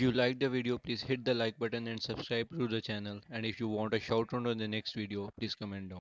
If you liked the video, please hit the like button and subscribe to the channel. And if you want a shout out on the next video, please comment down.